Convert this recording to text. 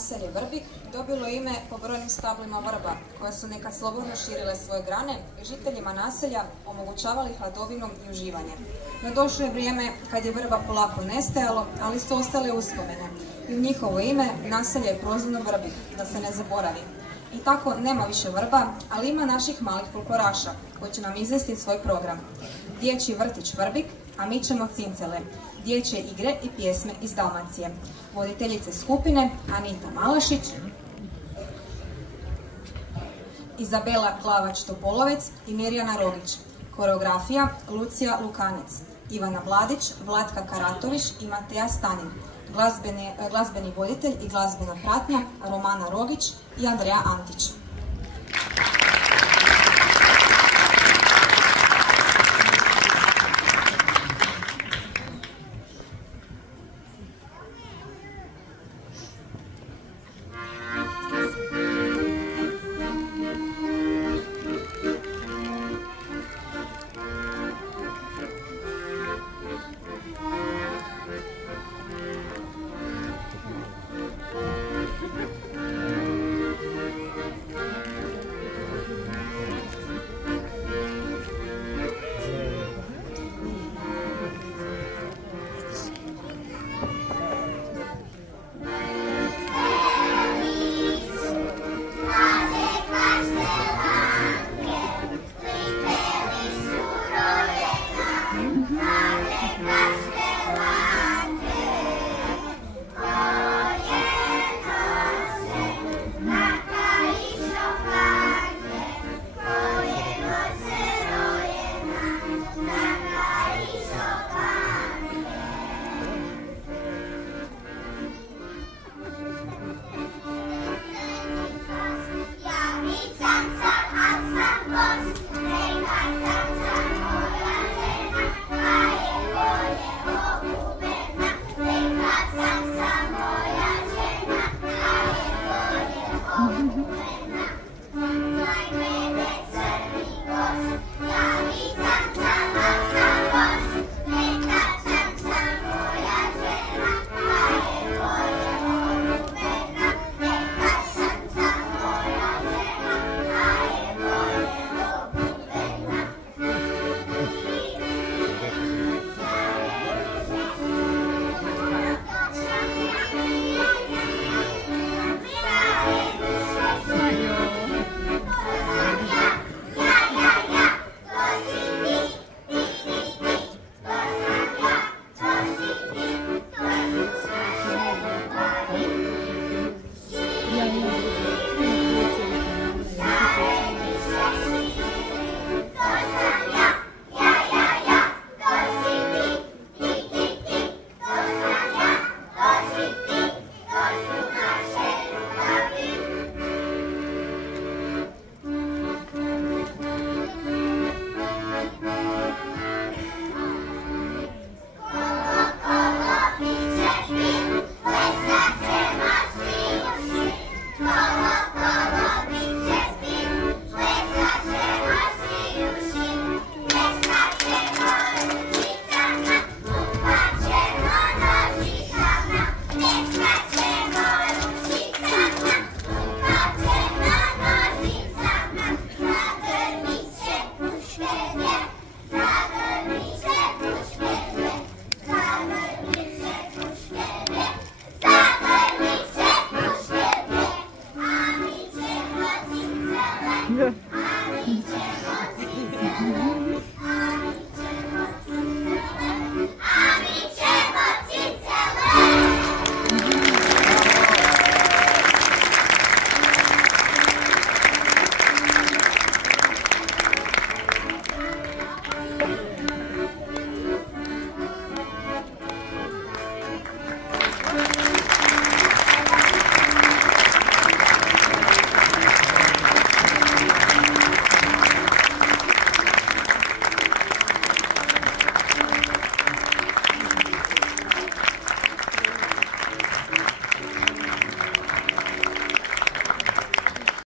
naselje Vrbik dobilo ime po brojnim stablima vrba, koja su nekad slobodno širile svoje grane i žiteljima naselja omogućavali hladovinu i uživanje. No došlo je vrijeme kad je vrba polako nestajalo, ali su ostale uspomene. I u njihovo ime naselje je prozvano Vrbik, da se ne zaboravi. I tako nema više vrba, ali ima naših malih folkloraša koji će nam izvesti svoj program. Dječji vrtić Vrbik, a mi ćemo cincele, dječje igre i pjesme iz Dalmacije. Voditeljice skupine Anita Malašić, Izabela Glavač-Topolovec i Mirjana Rogić. Koreografija Lucija Lukanec, Ivana Vladić, Vlatka Karatović i Mateja Stanin. Glazbeni voditelj i glazbena pratnja Romana Rogić i Andreja Antić.